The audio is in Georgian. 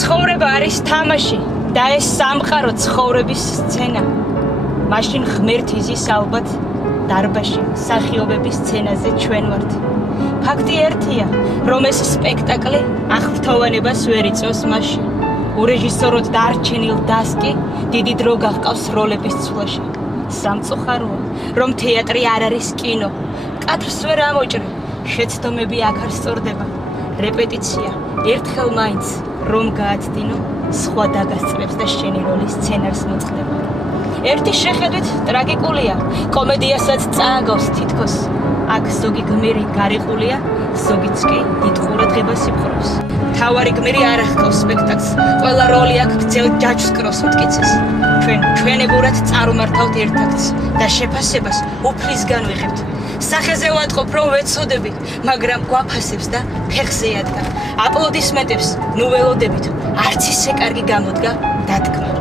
ცხოვრება არის თამაში და ეს სამყარო ცხოვრების სცენა. მაშინ ღმერთი ზის ალბათ დარბაში სახიობების სცენაზე ჩვენ ვართ. ფაქტი ერთია, რომ ეს სპექტაკლი აღფრთოვანებას ვერ იწვევს მასში. ურეჟისოროდ დარჩენილ დასკი დიდი დრო გახყავს როლების ცვლაში. სამწუხაროა, რომ თეატრი არ არის კინო. კადრს ვერ ამოჭრე, შეცდომები აქ არ სწორდება. რეპეტიცია ერთხელ მაინც რომ გააცდინო, სხვა დაგასწრებს და შენი როლი სცენარს მოწყდება. ერთი შეხედვით ტრაგიკულია, კომედიასაც წააგავს თითქოს. აქ ზოგი გმირი გარიყულია, ზოგიც კი დიდ ყურადღებას იპყრობს. მთავარი გმირი არ ახკავს სპექტაკლს, ყველა როლი აქ გრძელ ჯაჭვს კრავს მტკიცეს. ჩვენ ჩვენებურად წარმართავთ ერთ-ერთს და შეფასებას უფლისგან ვიღებთ. სახეზე ვატყობ, რომ ვეცოდებით, მაგრამ გვაფასებს და ფეხზე იადგა. აპლოდისმენტებს ნუ ველოდებით, არც ისე კარგი გამოდგა დათქმა.